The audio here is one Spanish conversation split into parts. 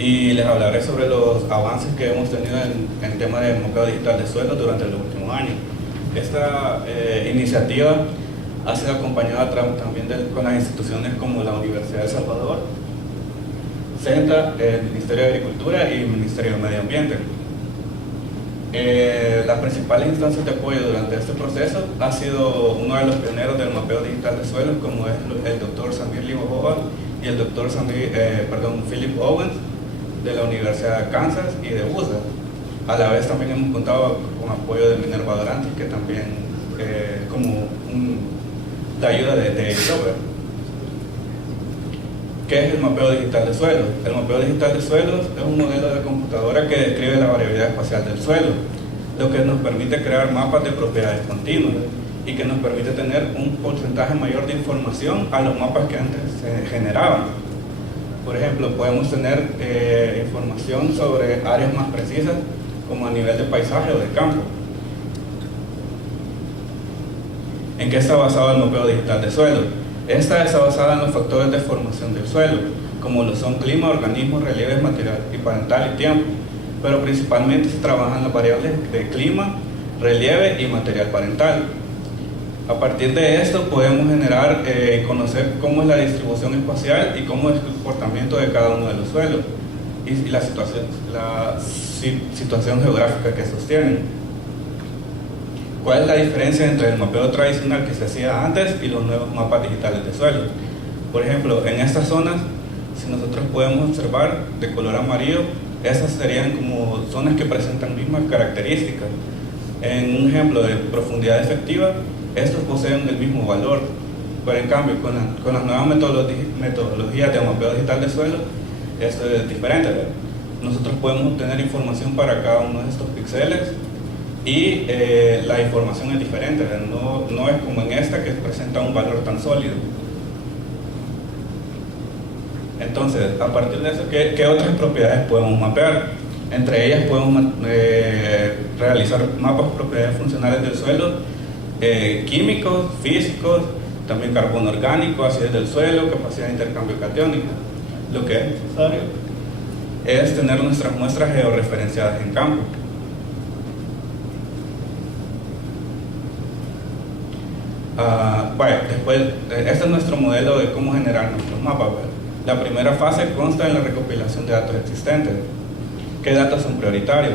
y les hablaré sobre los avances que hemos tenido en tema de mapeo digital de suelos durante los últimos años. Esta iniciativa ha sido acompañada también con las instituciones como la Universidad de El Salvador, CENTA, el Ministerio de Agricultura y el Ministerio de Medio Ambiente. Las principales instancias de apoyo durante este proceso ha sido uno de los pioneros del mapeo digital de suelos, como es el doctor Samir Libojoa y el doctor Philip Owens de la Universidad de Kansas y de USA. A la vez también hemos contado con apoyo de Minerva Dorantes, que también como de ayuda de software. ¿Qué es el mapeo digital de suelos? El mapeo digital de suelos es un modelo de computadora que describe la variabilidad espacial del suelo, lo que nos permite crear mapas de propiedades continuas y que nos permite tener un porcentaje mayor de información a los mapas que antes se generaban. Por ejemplo, podemos tener información sobre áreas más precisas, como a nivel de paisaje o de campo. ¿En qué está basado el mapeo digital de suelo? Esta está basada en los factores de formación del suelo, como lo son clima, organismos, relieves, material y parental y tiempo, pero principalmente se trabajan las variables de clima, relieve y material parental. A partir de esto podemos generar y conocer cómo es la distribución espacial y cómo es el comportamiento de cada uno de los suelos y la situación geográfica que sostienen. ¿Cuál es la diferencia entre el mapeo tradicional que se hacía antes y los nuevos mapas digitales de suelo? Por ejemplo, en estas zonas, si nosotros podemos observar de color amarillo, esas serían como zonas que presentan mismas características. En un ejemplo de profundidad efectiva, estos poseen el mismo valor, pero en cambio con las nuevas metodologías de mapeo digital de suelo, esto es diferente, ¿verdad? Nosotros podemos obtener información para cada uno de estos píxeles y la información es diferente, ¿verdad? No es como en esta que presenta un valor tan sólido. Entonces, a partir de eso, ¿qué otras propiedades podemos mapear? Entre ellas podemos realizar mapas de propiedades funcionales del suelo, químicos, físicos, también carbono orgánico, acidez del suelo, capacidad de intercambio catiónico. Lo que es necesario es tener nuestras muestras georreferenciadas en campo. Después, este es nuestro modelo de cómo generar nuestros mapas, ¿verdad? La primera fase consta en la recopilación de datos existentes. ¿Qué datos son prioritarios?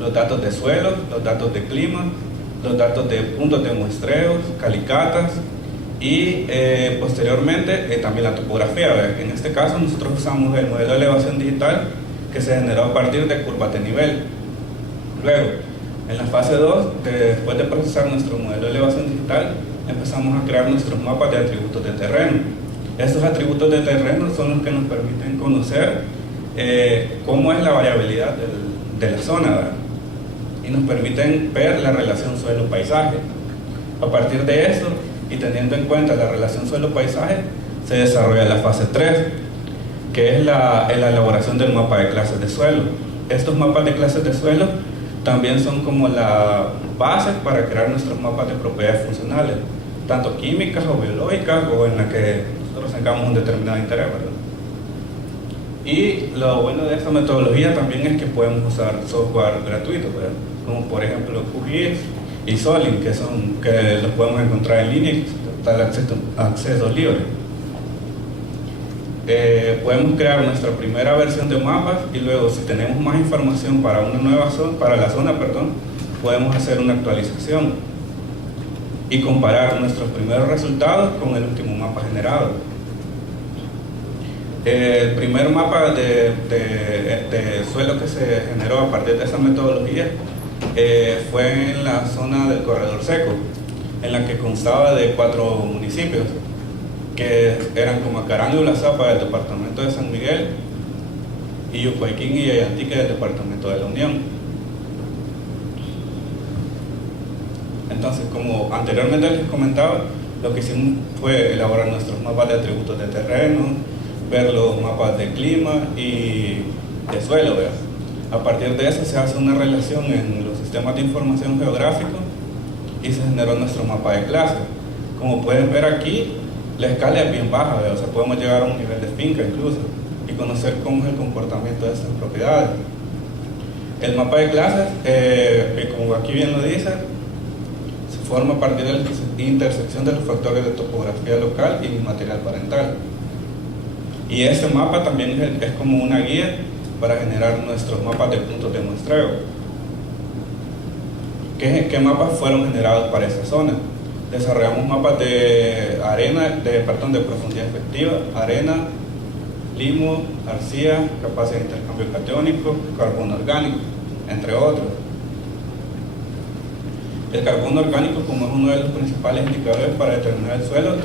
Los datos de suelo, los datos de clima, los datos de puntos de muestreos, calicatas y posteriormente también la topografía, ¿verdad? En este caso nosotros usamos el modelo de elevación digital que se generó a partir de curvas de nivel. Luego, en la fase 2, después de procesar nuestro modelo de elevación digital, empezamos a crear nuestros mapas de atributos de terreno. Estos atributos de terreno son los que nos permiten conocer cómo es la variabilidad de la zona, ¿verdad? Y nos permiten ver la relación suelo-paisaje. A partir de esto, y teniendo en cuenta la relación suelo-paisaje, se desarrolla la fase 3, que es la elaboración del mapa de clases de suelo. Estos mapas de clases de suelo también son como la base para crear nuestros mapas de propiedades funcionales, tanto químicas o biológicas, o en la que nosotros tengamos un determinado interés, ¿verdad? Y lo bueno de esta metodología también es que podemos usar software gratuito, ¿verdad? Como por ejemplo QGIS y Solid, que los podemos encontrar en línea y está el acceso libre. Podemos crear nuestra primera versión de mapas y luego, si tenemos más información para una nueva zona, para la zona, podemos hacer una actualización y comparar nuestros primeros resultados con el último mapa generado. El primer mapa de suelo que se generó a partir de esa metodología fue en la zona del Corredor Seco, en la que constaba de 4 municipios, que eran Comacarán y Ulazapa del departamento de San Miguel, y Yucuayquín y Yayantique del departamento de la Unión. Entonces, como anteriormente les comentaba, lo que hicimos fue elaborar nuestros mapas de atributos de terreno, ver los mapas de clima y de suelo, ¿verdad? A partir de eso se hace una relación en los sistemas de información geográfico y se generó nuestro mapa de clase. Como pueden ver aquí, la escala es bien baja, ¿verdad? O sea, podemos llegar a un nivel de finca incluso. y conocer cómo es el comportamiento de estas propiedades. El mapa de clases, como aquí bien lo dice, se forma a partir de la intersección de los factores de topografía local y material parental. Y este mapa también es como una guía para generar nuestros mapas de puntos de muestreo. ¿Qué mapas fueron generados para esta zona? Desarrollamos mapas de de profundidad efectiva, arena, limo, arcilla, capacidad de intercambio catiónico, carbono orgánico, entre otros. El carbono orgánico, como es uno de los principales indicadores para determinar el suelo,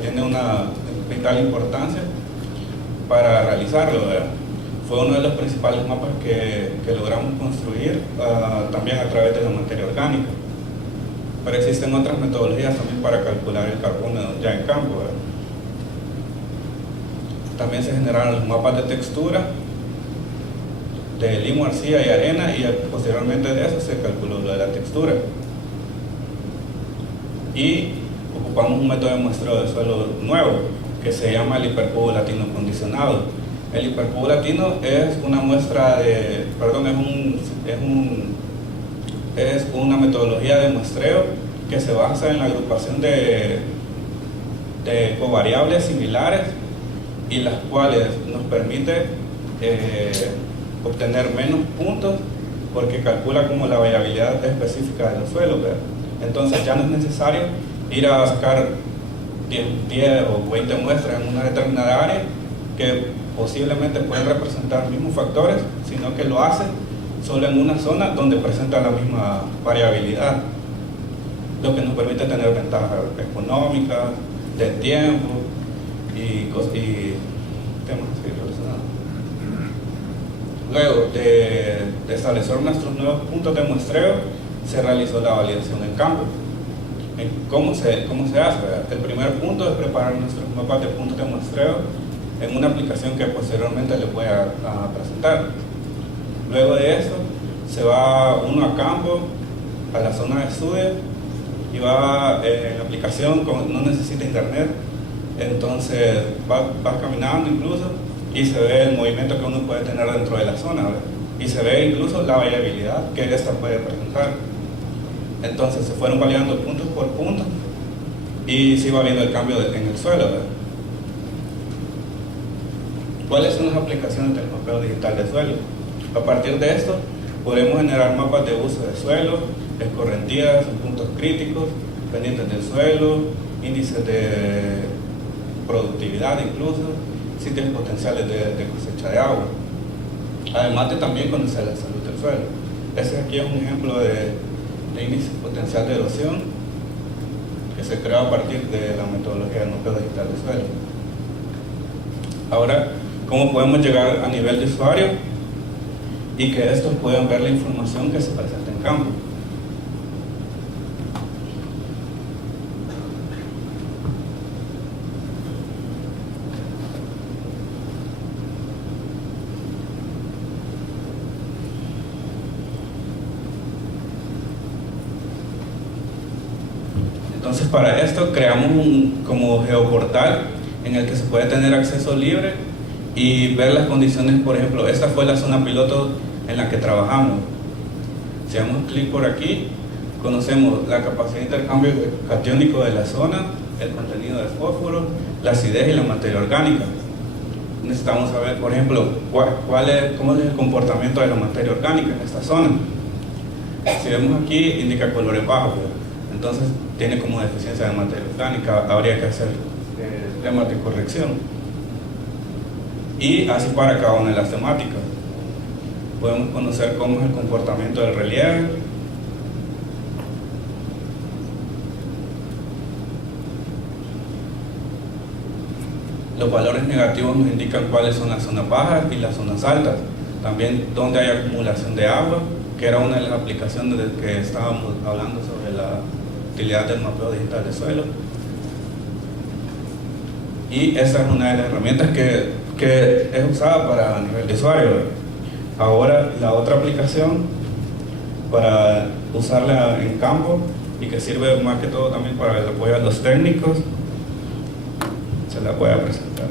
tiene una vital importancia para realizarlo, ¿verdad? Fue uno de los principales mapas que logramos construir también a través de la materia orgánica. Pero existen otras metodologías también para calcular el carbono ya en campo, ¿verdad? También se generaron los mapas de textura de limo, arcilla y arena, y posteriormente de eso se calculó lo de la textura. Y ocupamos un método de muestreo de suelo nuevo que se llama el hipercubo latino condicionado. El hipercubo latino es una muestra de, es una metodología de muestreo que se basa en la agrupación de covariables similares, y las cuales nos permite obtener menos puntos porque calcula como la variabilidad específica de los suelos, ¿verdad? Entonces ya no es necesario ir a sacar 10 o 20 muestras en una determinada área que posiblemente pueden representar los mismos factores, sino que lo hace solo en una zona donde presenta la misma variabilidad, lo que nos permite tener ventajas económicas, de tiempo y temas así relacionados. Luego de establecer nuestros nuevos puntos de muestreo, se realizó la validación en campo. ¿Cómo se hace? El primer punto es preparar nuestros mapas de puntos de muestreo en una aplicación que posteriormente les voy a presentar. Luego de eso, se va uno a campo, a la zona de estudio, y va en la aplicación, no necesita internet, entonces va caminando incluso, y se ve el movimiento que uno puede tener dentro de la zona, ¿verdad? Y se ve incluso la variabilidad que esta puede presentar. Entonces se fueron validando puntos por punto y se iba viendo el cambio en el suelo, ¿verdad? ¿Cuáles son las aplicaciones del mapeo digital de suelo? A partir de esto podemos generar mapas de uso de suelo, escorrentías, puntos críticos, pendientes del suelo, índices de productividad incluso, sitios potenciales de cosecha de agua, además de también conocer la salud del suelo. Ese aquí es un ejemplo de índice potencial de erosión que se creó a partir de la metodología del mapeo digital de suelo. Ahora, ¿cómo podemos llegar a nivel de usuario y que estos puedan ver la información que se presenta en campo? Entonces, para esto creamos un como geoportal en el que se puede tener acceso libre y ver las condiciones. Por ejemplo, esta fue la zona piloto en la que trabajamos. Si damos clic por aquí, conocemos la capacidad de intercambio catiónico de la zona, el contenido de fósforo, la acidez y la materia orgánica. Necesitamos saber, por ejemplo, cómo es el comportamiento de la materia orgánica en esta zona. Si vemos aquí, indica colores bajos, entonces tiene como deficiencia de materia orgánica, habría que hacer temas de corrección. Y así para cada una de las temáticas. Podemos conocer cómo es el comportamiento del relieve, los valores negativos nos indican cuáles son las zonas bajas y las zonas altas, también dónde hay acumulación de agua, que era una de las aplicaciones de que estábamos hablando sobre la utilidad del mapeo digital de suelo. Y esa es una de las herramientas que es usada para a nivel de usuario. Ahora la otra aplicación para usarla en campo y que sirve más que todo también para el apoyo a los técnicos, se la voy a presentar.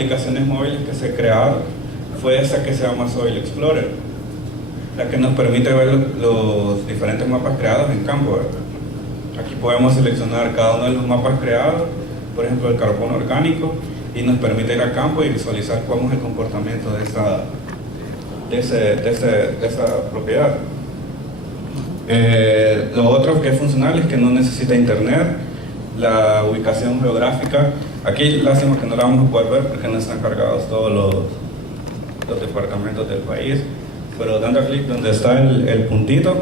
aplicaciones móviles que se crearon fue esa que se llama Soil Explorer, la que nos permite ver los diferentes mapas creados en campo, ¿verdad? Aquí podemos seleccionar cada uno de los mapas creados, por ejemplo el carbono orgánico, y nos permite ir al campo y visualizar cómo es el comportamiento de esa propiedad. Lo otro que es funcional es que no necesita internet. La ubicación geográfica, aquí lástima que no la vamos a poder ver porque no están cargados todos los departamentos del país, pero dando clic donde está el puntito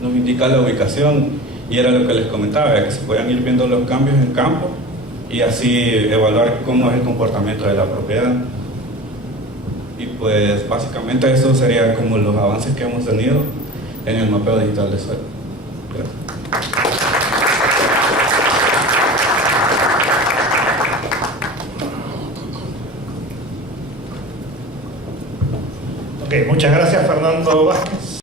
nos indica la ubicación, y era lo que les comentaba, que se puedan ir viendo los cambios en campo y así evaluar cómo es el comportamiento de la propiedad. Y pues básicamente eso sería como los avances que hemos tenido en el mapeo digital de suelo. Ok, muchas gracias Fernando Vázquez.